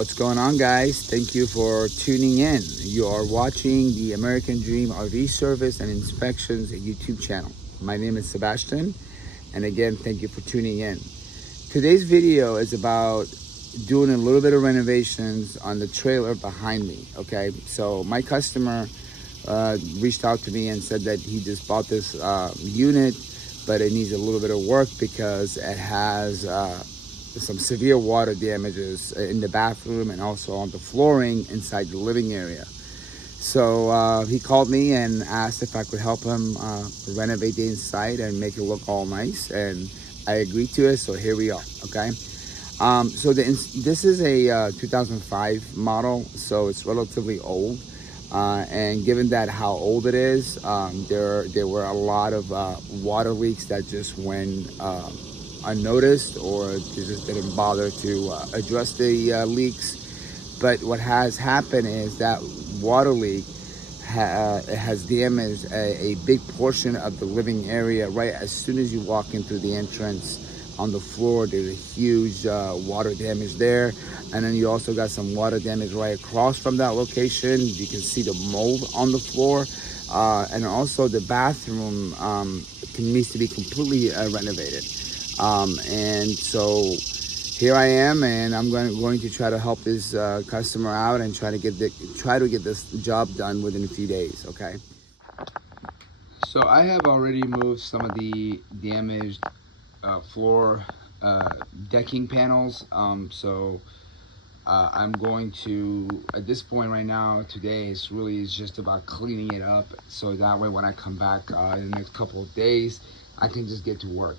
What's going on, guys? Thank you for tuning in. You are watching the American Dream RV Service and Inspections YouTube channel. My name is Sebastian, and again, thank you for tuning in. Today's video is about doing a little bit of renovations on the trailer behind me, okay? So my customer reached out to me and said that he just bought this unit, but it needs a little bit of work because it has some severe water damages in the bathroom and also on the flooring inside the living area. So he called me and asked if I could help him renovate the inside and make it look all nice, and I agreed to it, so here we are, okay? This is a 2005 model, so it's relatively old. And given that how old it is, there were a lot of water leaks that just went unnoticed, or they just didn't bother to address the leaks. But what has happened is that water leak has damaged a big portion of the living area. Right as soon as you walk in through the entrance, on the floor there's a huge water damage there, and then you also got some water damage right across from that location. You can see the mold on the floor, and also the bathroom needs to be completely renovated. And so here I am, and I'm going to try to help this customer out and try to get this job done within a few days. Okay. So I have already moved some of the damaged floor decking panels. I'm going to, at this point right now, today is just about cleaning it up, so that way when I come back in the next couple of days, I can just get to work.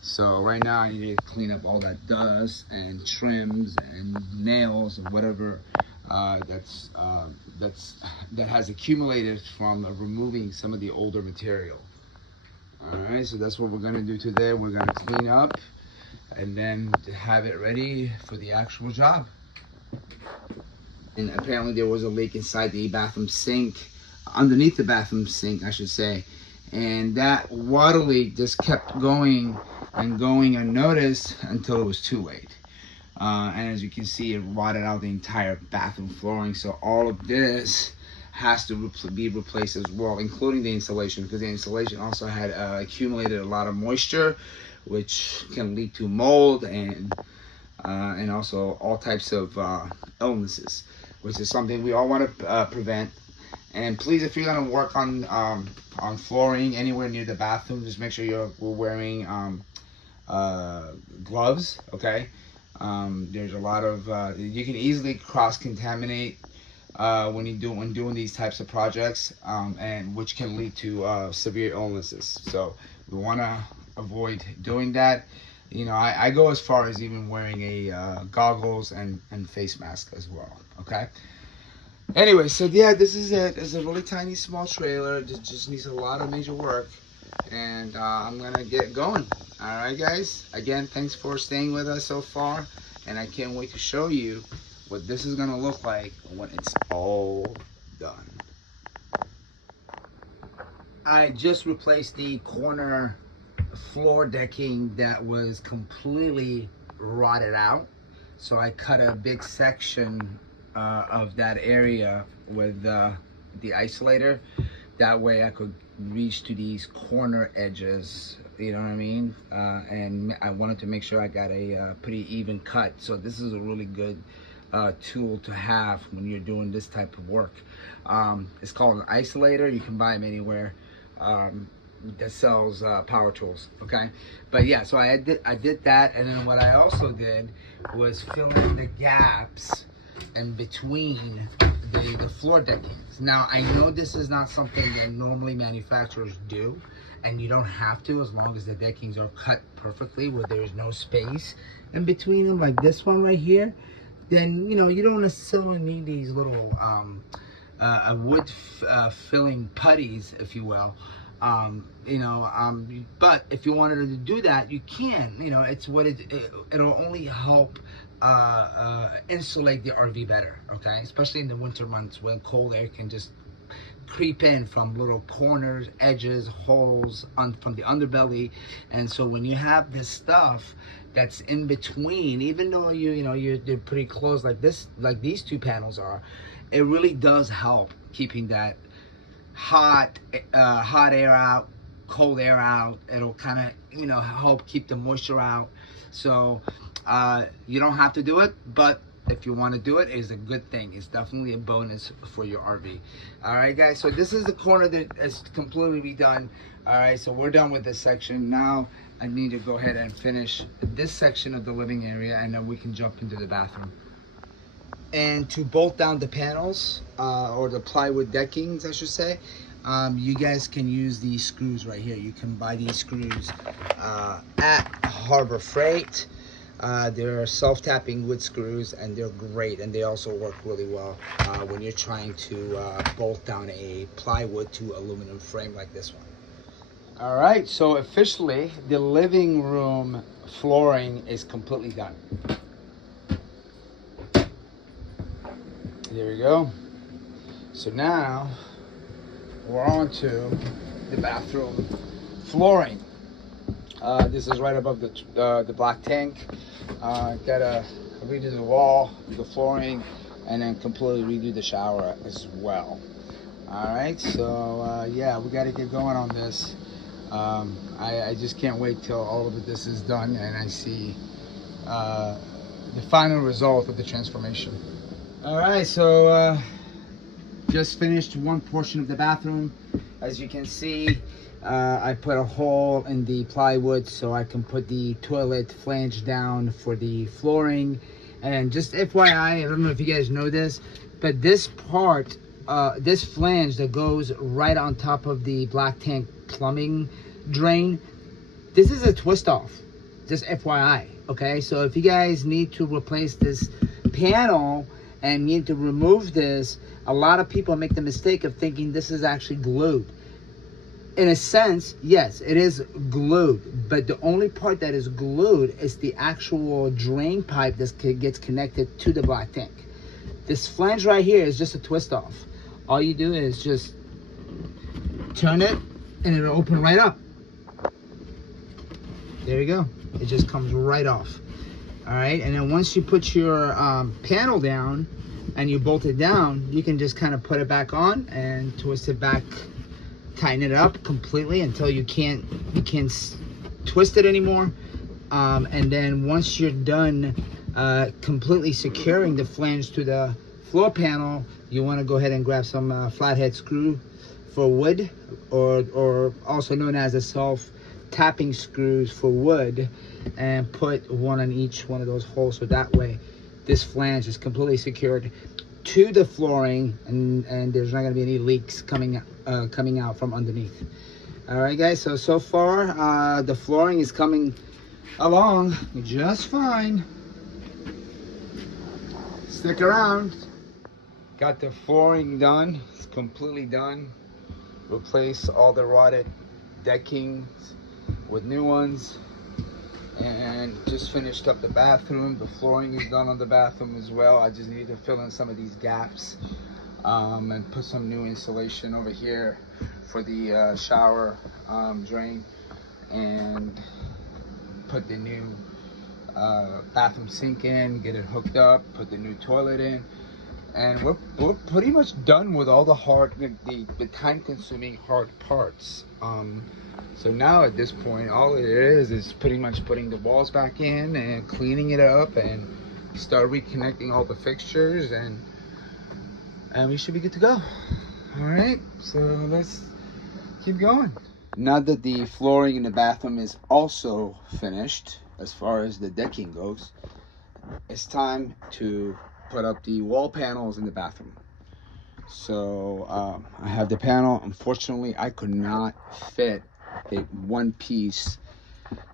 So right now I need to clean up all that dust and trims and nails and whatever that has accumulated from removing some of the older material. All right, so that's what we're gonna do today. We're gonna clean up and then have it ready for the actual job. And apparently there was a leak inside the bathroom sink, underneath the bathroom sink, I should say. And that water leak just kept going and going unnoticed until it was too late. And as you can see, it rotted out the entire bathroom flooring. So all of this has to be replaced as well, including the insulation, because the insulation also had accumulated a lot of moisture, which can lead to mold and also all types of illnesses, which is something we all want to prevent. And please, if you're gonna work on flooring anywhere near the bathroom, just make sure we're wearing gloves. Okay. There's a lot of you can easily cross-contaminate when doing these types of projects, and which can lead to severe illnesses. So we want to avoid doing that. You know, I go as far as even wearing a goggles and face mask as well. Okay. Anyway, so yeah, this is it. It's a really tiny, small trailer. It just needs a lot of major work, and I'm gonna get going. All right, guys. Again, thanks for staying with us so far, and I can't wait to show you what this is gonna look like when it's all done. I just replaced the corner floor decking that was completely rotted out. So I cut a big section of that area with the isolator. That way I could reach to these corner edges, you know what I mean? And I wanted to make sure I got a pretty even cut. So this is a really good tool to have when you're doing this type of work. It's called an isolator. You can buy them anywhere that sells power tools. Okay, but yeah, so I did that, and then what I also did was fill in the gaps in between the floor deckings. Now I know this is not something that normally manufacturers do, and you don't have to, as long as the deckings are cut perfectly where there's no space in between them, like this one right here. Then you know you don't necessarily need these little wood filling putties, if you will. But if you wanted to do that, you can. You know, it's what it'll only help insulate the RV better. Okay, especially in the winter months when cold air can just creep in from little corners, edges, holes from the underbelly. And so when you have this stuff that's in between, even though you're pretty close like this, like these two panels are, it really does help keeping that hot air out, cold air out. It'll kind of help keep the moisture out. So you don't have to do it, but if you want to do it, it's a good thing. It's definitely a bonus for your RV. All right, guys, so this is the corner that is completely done. All right, so we're done with this section. Now I need to go ahead and finish this section of the living area, and then we can jump into the bathroom. And to bolt down the panels, or the plywood deckings, I should say, you guys can use these screws right here. You can buy these screws at Harbor Freight. They're self-tapping wood screws, and they're great, and they also work really well when you're trying to bolt down a plywood to aluminum frame like this one. All right, so officially the living room flooring is completely done. There we go. So now we're on to the bathroom flooring. This is right above the black tank. Gotta redo the wall, the flooring, and then completely redo the shower as well. All right, so yeah, we got to get going on this. I just can't wait till all of this is done and I see the final result of the transformation. All right, so just finished one portion of the bathroom. As you can see, I put a hole in the plywood so I can put the toilet flange down for the flooring. And just FYI, I don't know if you guys know this, but this part, this flange that goes right on top of the black tank plumbing drain, this is a twist off, just FYI, okay? So if you guys need to replace this panel and need to remove this, a lot of people make the mistake of thinking this is actually glued. In a sense, yes, it is glued, but the only part that is glued is the actual drain pipe that gets connected to the black tank. This flange right here is just a twist off. All you do is just turn it and it'll open right up. There you go. It just comes right off. All right, and then once you put your panel down and you bolt it down, you can just kind of put it back on and twist it back, tighten it up completely until you can't twist it anymore. And then once you're done completely securing the flange to the floor panel, you want to go ahead and grab some flathead screw for wood, or also known as the self-tapping screws for wood, and put one on each one of those holes, so that way this flange is completely secured to the flooring, and there's not going to be any leaks coming out from underneath. All right, guys, so far the flooring is coming along just fine. Stick around. Got the flooring done. It's completely done. Replace all the rotted deckings with new ones, and just finished up the bathroom. The flooring is done on the bathroom as well. I just need to fill in some of these gaps and put some new insulation over here for the shower drain, and put the new bathroom sink in, get it hooked up, put the new toilet in, and we're pretty much done with all the time-consuming hard parts. So now at this point, all it is pretty much putting the walls back in and cleaning it up and start reconnecting all the fixtures, and we should be good to go. All right, so let's keep going. Now that the flooring in the bathroom is also finished, as far as the decking goes, it's time to put up the wall panels in the bathroom. So I have the panel. Unfortunately, I could not fit one piece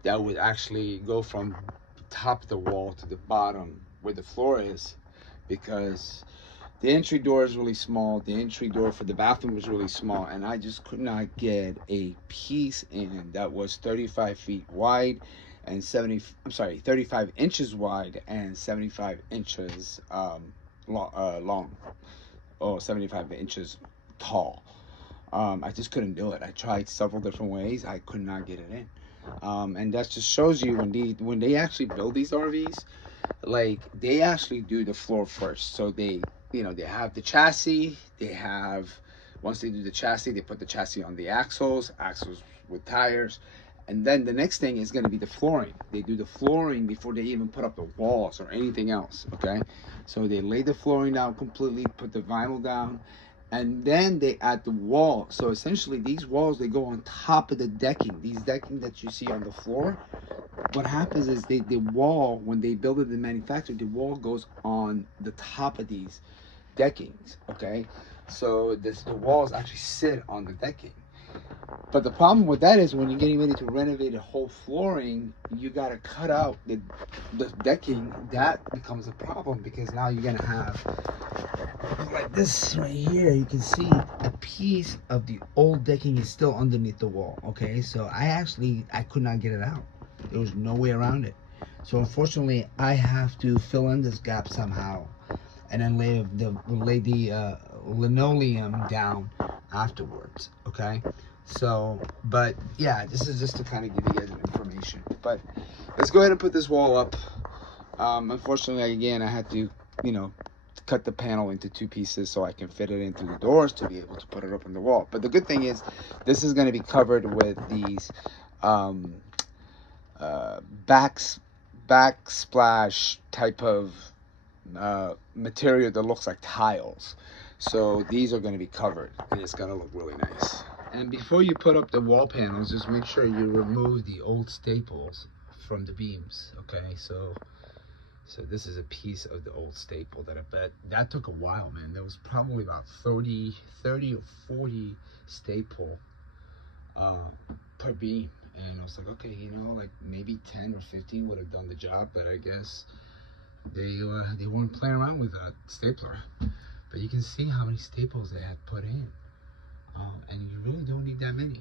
that would actually go from top of the wall to the bottom where the floor is, because the entry door is really small. The entry door for the bathroom was really small, and I just could not get a piece in that was 35 feet wide and 35 inches wide and 75 inches long, or 75 inches tall. I just couldn't do it. I tried several different ways. I could not get it in. And that just shows you when they actually build these RVs, like they actually do the floor first. So they have the chassis. They have once they do the chassis, they put the chassis on the axles with tires, and then the next thing is going to be the flooring. They do the flooring before they even put up the walls or anything else. Okay, so they lay the flooring down completely, put the vinyl down, and then they add the wall. So essentially these walls, they go on top of the decking. These decking that you see on the floor, what happens is the wall, when they build it in the manufacturer, the wall goes on the top of these deckings. Okay, so the walls actually sit on the decking. But the problem with that is when you're getting ready to renovate a whole flooring, you got to cut out the decking. That becomes a problem because now you're gonna have like this right here. You can see a piece of the old decking is still underneath the wall. Okay, so I could not get it out. There was no way around it. So unfortunately, I have to fill in this gap somehow, and then lay the linoleum down afterwards. Okay, so but yeah, this is just to kind of give you guys an information. But let's go ahead and put this wall up. Unfortunately, again, I had to, cut the panel into two pieces so I can fit it in through the doors to be able to put it up on the wall. But the good thing is, this is going to be covered with these um, uh, backs backsplash type of material that looks like tiles. So these are going to be covered, and it's going to look really nice. And before you put up the wall panels, just make sure you remove the old staples from the beams. Okay, so this is a piece of the old staple that I bet that took a while, man. There was probably about 30 or 40 staple per beam. And I was like, okay, like maybe 10 or 15 would have done the job, but I guess they weren't playing around with that stapler. But you can see how many staples they had put in. And you really don't need that many.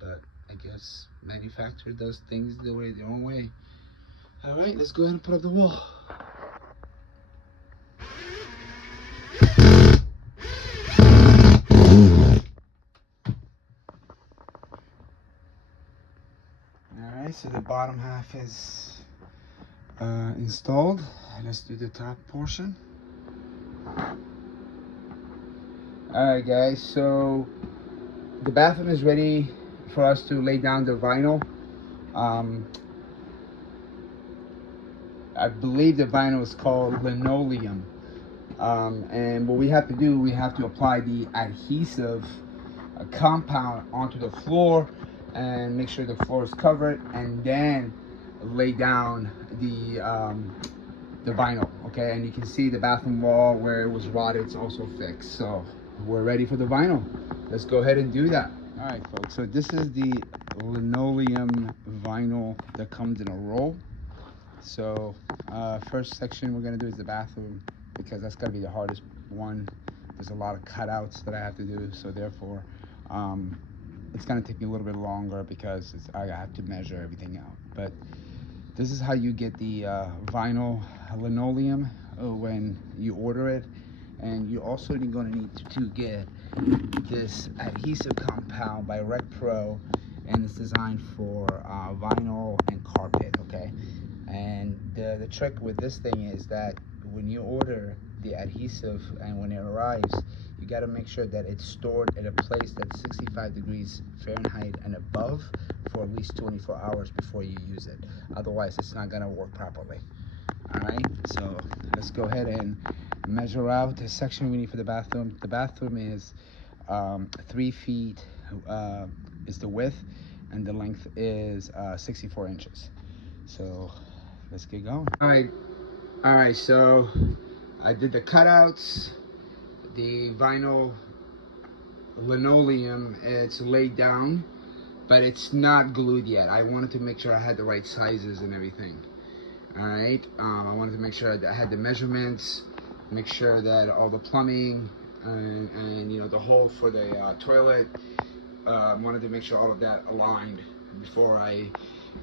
But I guess manufacturer does things their own way. All right, let's go ahead and put up the wall. All right, so the bottom half is installed. Let's do the top portion. All right, guys, so the bathroom is ready for us to lay down the vinyl. I believe the vinyl is called linoleum. And what we have to do, we have to apply the adhesive compound onto the floor and make sure the floor is covered, and then lay down the vinyl. Okay, and you can see the bathroom wall where it was rotted, it's also fixed. So we're ready for the vinyl. Let's go ahead and do that. All right, folks, so this is the linoleum vinyl that comes in a roll. So first section we're going to do is the bathroom, because that's going to be the hardest one. There's a lot of cutouts that I have to do, so therefore it's going to take me a little bit longer because I have to measure everything out. But this is how you get the vinyl linoleum when you order it. And you're also going to need to get this adhesive compound by Rec Pro, and it's designed for vinyl and carpet. Okay, and the trick with this thing is that when you order the adhesive and when it arrives, you got to make sure that it's stored at a place that's 65 degrees Fahrenheit and above for at least 24 hours before you use it. Otherwise, it's not going to work properly. All right, so let's go ahead and measure out the section we need for the bathroom. The bathroom is 3 feet is the width, and the length is 64 inches. So let's get going. All right, so I did the cutouts. The vinyl linoleum, it's laid down, but it's not glued yet. I wanted to make sure I had the right sizes and everything. All right, I wanted to make sure that I had the measurements, make sure that all the plumbing and the hole for the toilet, wanted to make sure all of that aligned before I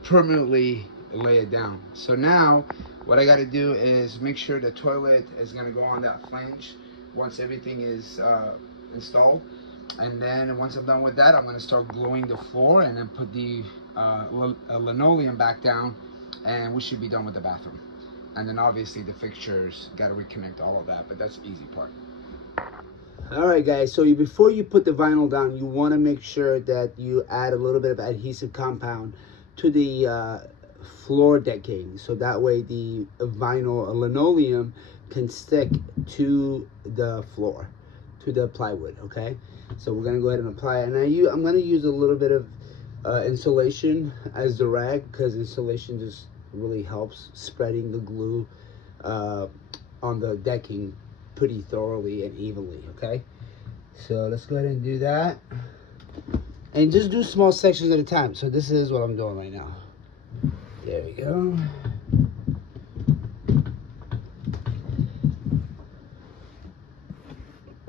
permanently lay it down. So now what I got to do is make sure the toilet is going to go on that flange once everything is installed. And then once I'm done with that, I'm going to start gluing the floor and then put the linoleum back down, and we should be done with the bathroom. And then obviously the fixtures, got to reconnect all of that, but that's the easy part. All right, guys, so before you put the vinyl down, you want to make sure that you add a little bit of adhesive compound to the floor decking, so that way the vinyl linoleum can stick to the floor, to the plywood. Okay, so we're gonna go ahead and apply it. And I'm gonna use a little bit of insulation as the rag, because insulation just really helps spreading the glue on the decking pretty thoroughly and evenly. Okay, so let's go ahead and do that, and just do small sections at a time. So this is what I'm doing right now. There we go.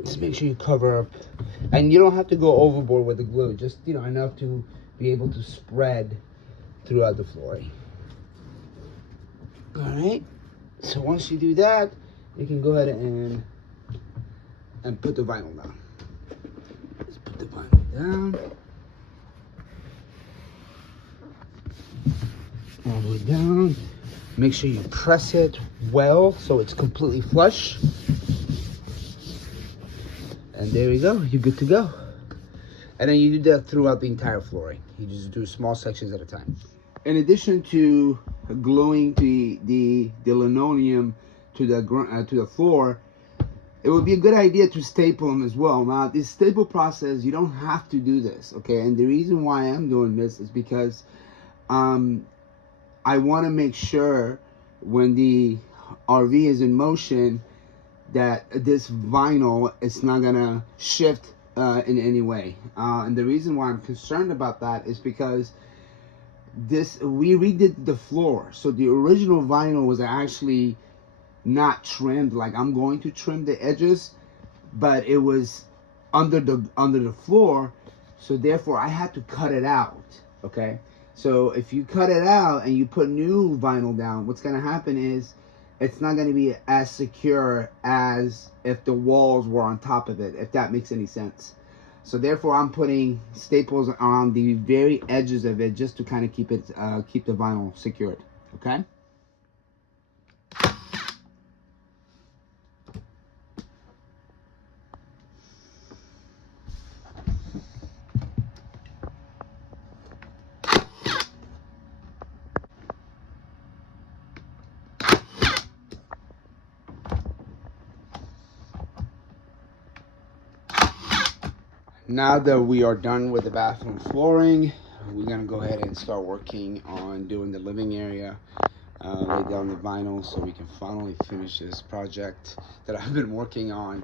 Just make sure you cover up, and you don't have to go overboard with the glue, just, you know, enough to be able to spread throughout the flooring. All right, so once you do that, you can go ahead and put the vinyl down. Let's put the vinyl down. All the way down. Make sure you press it well so it's completely flush. And there we go, you're good to go. And then you do that throughout the entire flooring. You just do small sections at a time. In addition to gluing the linoleum to the floor, it would be a good idea to staple them as well. Now, this staple process, you don't have to do this, okay? And the reason why I'm doing this is because I want to make sure when the RV is in motion that this vinyl is not gonna shift in any way. And the reason why I'm concerned about that is because we redid the floor, so the original vinyl was actually not trimmed. Like, I'm going to trim the edges, but it was under the floor, so therefore I had to cut it out. Okay, so if you cut it out and you put new vinyl down, what's gonna happen is it's not going to be as secure as if the walls were on top of it, if that makes any sense. So therefore, I'm putting staples around the very edges of it just to kind of keep the vinyl secured. Okay. Now that we are done with the bathroom flooring, we're gonna go ahead and start working on doing the living area, lay down the vinyl so we can finally finish this project that I've been working on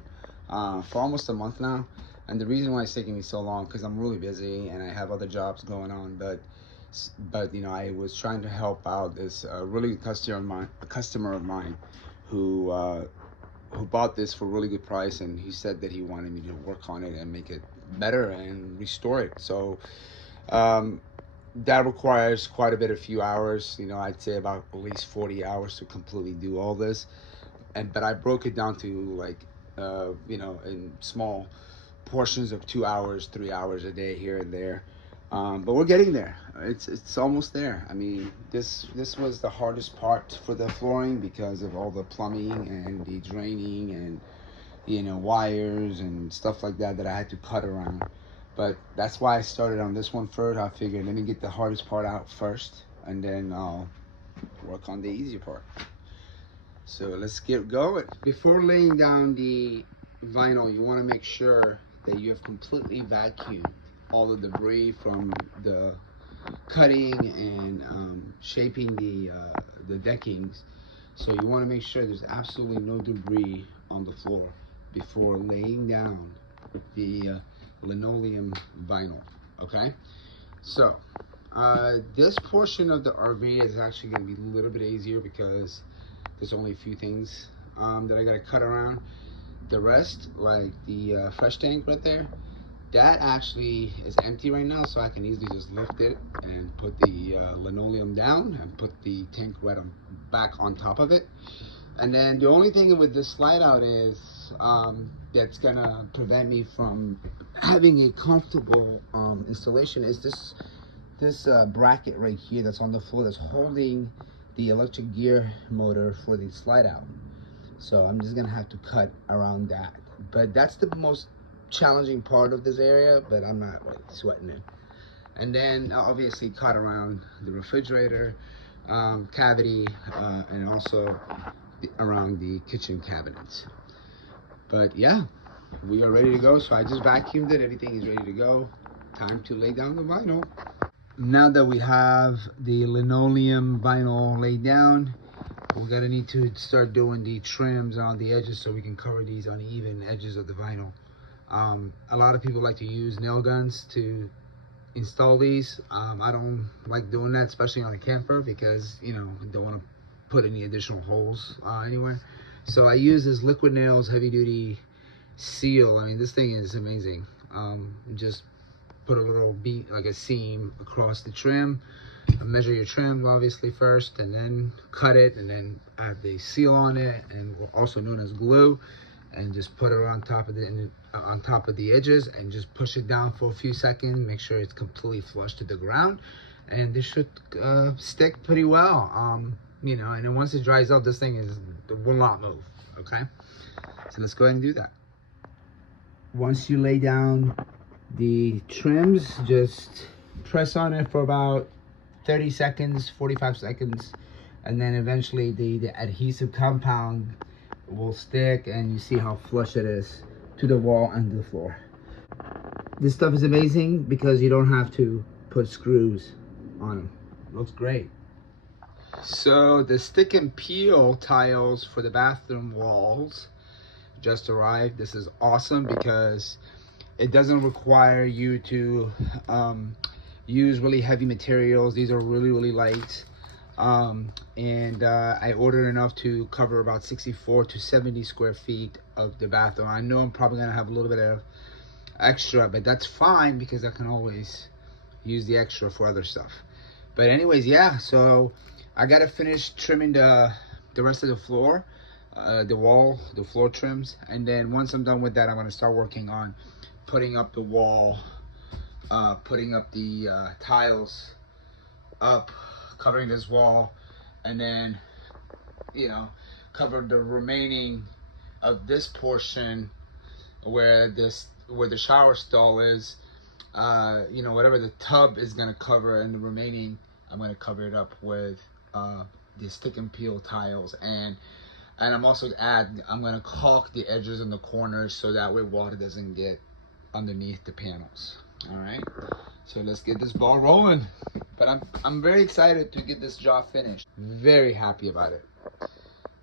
for almost a month now. And the reason why it's taking me so long, because I'm really busy and I have other jobs going on, but you know, I was trying to help out this really good customer of mine who bought this for a really good price, and he said that he wanted me to work on it and make it better and restore it. So that requires quite a bit, a few hours, you know, I'd say about at least 40 hours to completely do all this. But I broke it down to, like, you know, in small portions of 2 hours, 3 hours a day here and there. But we're getting there. It's almost there. I mean, this was the hardest part for the flooring because of all the plumbing and the draining and, you know, wires and stuff like that I had to cut around. But that's why I started on this one first. I figured, let me get the hardest part out first, and then I'll work on the easier part. So let's get going. Before laying down the vinyl, you want to make sure that you have completely vacuumed all the debris from the cutting and shaping the deckings. So you want to make sure there's absolutely no debris on the floor before laying down the linoleum vinyl. Okay, so this portion of the RV is actually going to be a little bit easier because there's only a few things that I got to cut around. The rest, like the fresh tank right there, that actually is empty right now, so I can easily just lift it and put the linoleum down and put the tank right back on top of it. And then the only thing with this slide out is that's gonna prevent me from having a comfortable installation is this bracket right here that's on the floor that's holding the electric gear motor for the slide out. So I'm just gonna have to cut around that. But that's the most challenging part of this area, but I'm not like sweating it. And then obviously cut around the refrigerator cavity and also around the kitchen cabinets. But yeah, we are ready to go. So I just vacuumed it, everything is ready to go. Time to lay down the vinyl. Now that we have the linoleum vinyl laid down, we're gonna need to start doing the trims on the edges so we can cover these uneven edges of the vinyl. A lot of people like to use nail guns to install these. I don't like doing that, especially on a camper, because you know, you don't want to put any additional holes anywhere. So I use this Liquid Nails heavy duty seal. I mean, this thing is amazing. Just put a little beat, like a seam across the trim, measure your trim obviously first, and then cut it, and then add the seal on it, and also known as glue, and just put it on top of the edges, and just push it down for a few seconds. Make sure it's completely flush to the ground, and this should stick pretty well. You know, and then once it dries up, this thing will not move. Okay, so let's go ahead and do that. Once you lay down the trims, just press on it for about 30 seconds, 45 seconds, and then eventually the adhesive compound will stick, and you see how flush it is to the wall and to the floor. This stuff is amazing because you don't have to put screws on them. Looks great. So the stick and peel tiles for the bathroom walls just arrived. This is awesome because it doesn't require you to use really heavy materials. These are really light. I ordered enough to cover about 64 to 70 square feet of the bathroom. I know I'm probably gonna have a little bit of extra, but that's fine because I can always use the extra for other stuff. But anyways, yeah, so I gotta finish trimming the rest of the floor, the floor trims, and then once I'm done with that, I'm gonna start working on putting up the wall, putting up the tiles up, covering this wall, and then, you know, cover the remaining of this portion where the shower stall is. You know, whatever the tub is gonna cover, and the remaining I'm gonna cover it up with the stick and peel tiles, and I'm also I'm gonna caulk the edges and the corners so that way water doesn't get underneath the panels. All right, so let's get this ball rolling. But I'm very excited to get this job finished. Very happy about it.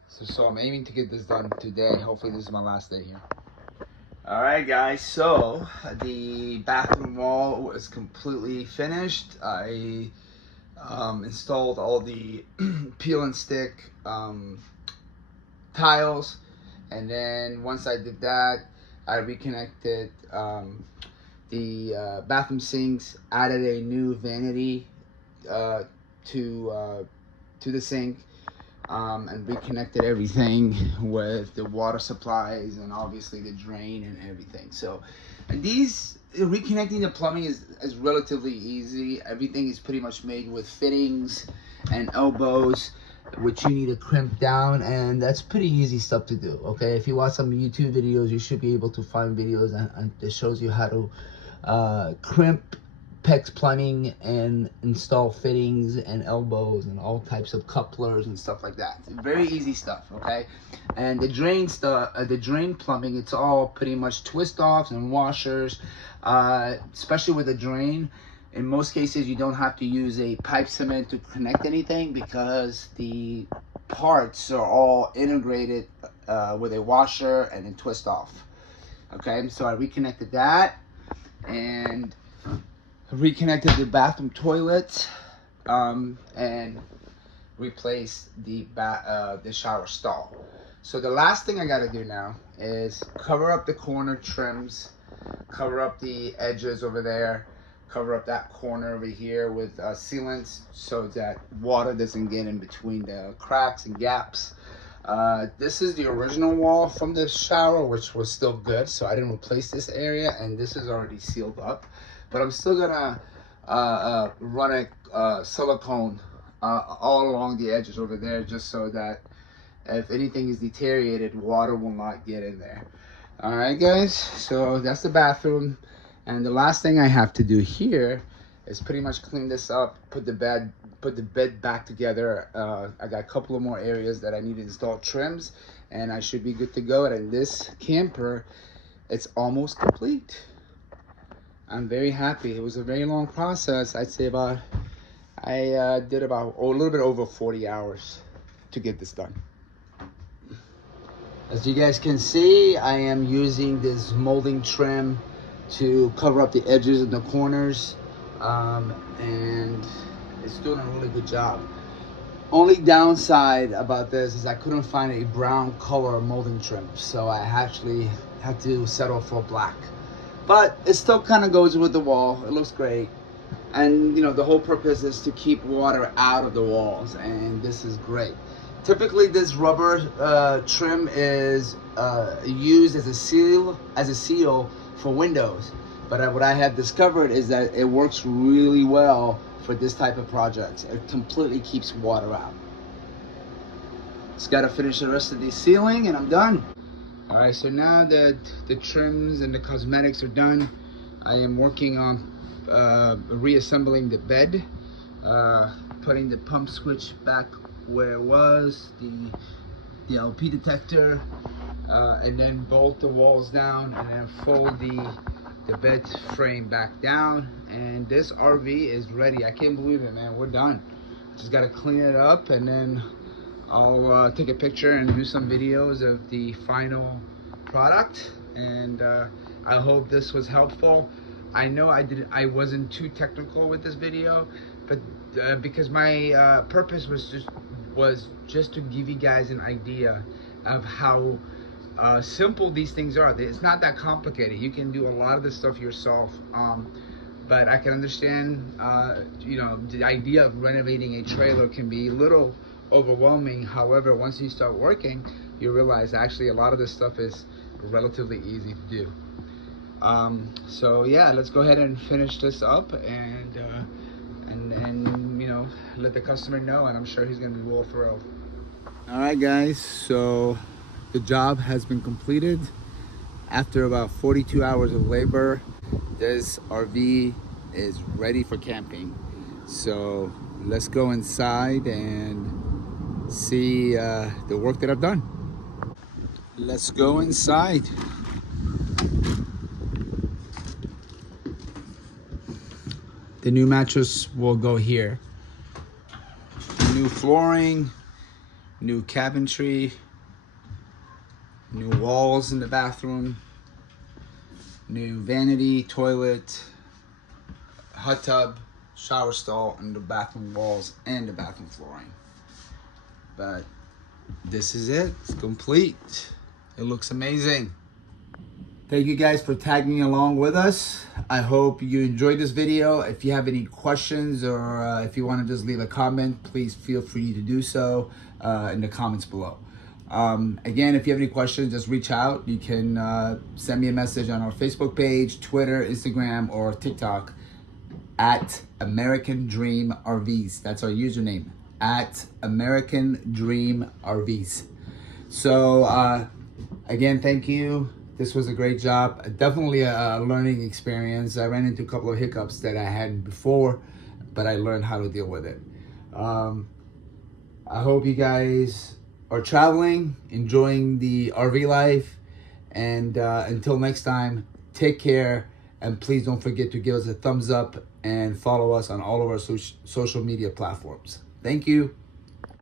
So I'm aiming to get this done today. Hopefully this is my last day here. All right, guys, so the bathroom wall was completely finished. I installed all the peel and stick tiles, and then once I did that, I reconnected the bathroom sinks, added a new vanity to the sink, and reconnected everything with the water supplies and obviously the drain and everything. So, and reconnecting the plumbing is relatively easy. Everything is pretty much made with fittings and elbows, which you need to crimp down, and that's pretty easy stuff to do. Okay, if you watch some YouTube videos, you should be able to find videos that shows you how to crimp PEX plumbing and install fittings and elbows and all types of couplers and stuff like that. Very easy stuff, okay? And the drain stuff, the drain plumbing, it's all pretty much twist offs and washers, especially with the drain. In most cases, you don't have to use a pipe cement to connect anything because the parts are all integrated with a washer and a twist off. Okay, so I reconnected that and reconnected the bathroom toilet and replaced the shower stall. So the last thing I got to do now is cover up the corner trims, cover up the edges over there, cover up that corner over here with sealants so that water doesn't get in between the cracks and gaps. This is the original wall from the shower, which was still good, so I didn't replace this area, and this is already sealed up. But I'm still gonna run a silicone all along the edges over there, just so that if anything is deteriorated, water will not get in there. All right, guys, so that's the bathroom. And the last thing I have to do here is pretty much clean this up, put the bed back together. I got a couple of more areas that I need to install trims, and I should be good to go. And this camper, it's almost complete. I'm very happy. It was a very long process. I'd say I did about a little bit over 40 hours to get this done. As you guys can see, I am using this molding trim to cover up the edges and the corners, and it's doing a really good job. Only downside about this is I couldn't find a brown color molding trim, so I actually had to settle for black. But it still kind of goes with the wall. It looks great. And you know, the whole purpose is to keep water out of the walls, and this is great. Typically, this rubber trim is used as a seal for windows. But what I have discovered is that it works really well for this type of projects. It completely keeps water out. Just got to finish the rest of the ceiling, and I'm done. All right, so now that the trims and the cosmetics are done, I am working on reassembling the bed, putting the pump switch back where it was, the LP detector, and then bolt the walls down, and then fold the bed frame back down, and this RV is ready. I can't believe it, man. We're done. Just got to clean it up, and then I'll take a picture and do some videos of the final product. And I hope this was helpful. I know I wasn't too technical with this video, but because my purpose was just to give you guys an idea of how simple these things are. It's not that complicated. You can do a lot of this stuff yourself, but I can understand you know, the idea of renovating a trailer can be a little overwhelming. However, once you start working, you realize actually a lot of this stuff is relatively easy to do. So yeah, let's go ahead and finish this up, and you know, let the customer know, and I'm sure he's gonna be well thrilled. All right, guys, so the job has been completed. After about 42 hours of labor, this RV is ready for camping. So let's go inside and see the work that I've done. Let's go inside. The new mattress will go here. New flooring, new cabinetry, new walls in the bathroom, new vanity, toilet, hot tub, shower stall, and the bathroom walls and the bathroom flooring. But this is it. It's complete. It looks amazing. Thank you guys for tagging along with us. I hope you enjoyed this video. If you have any questions, or if you want to just leave a comment, please feel free to do so in the comments below. Again, if you have any questions, just reach out. You can send me a message on our Facebook page, Twitter, Instagram, or TikTok at American Dream RVs. That's our username, at American Dream RVs. So again, thank you. This was a great job. Definitely a learning experience. I ran into a couple of hiccups that I hadn't before, but I learned how to deal with it. I hope you guys are traveling, enjoying the RV life, and until next time, take care, and please don't forget to give us a thumbs up and follow us on all of our social media platforms. Thank you.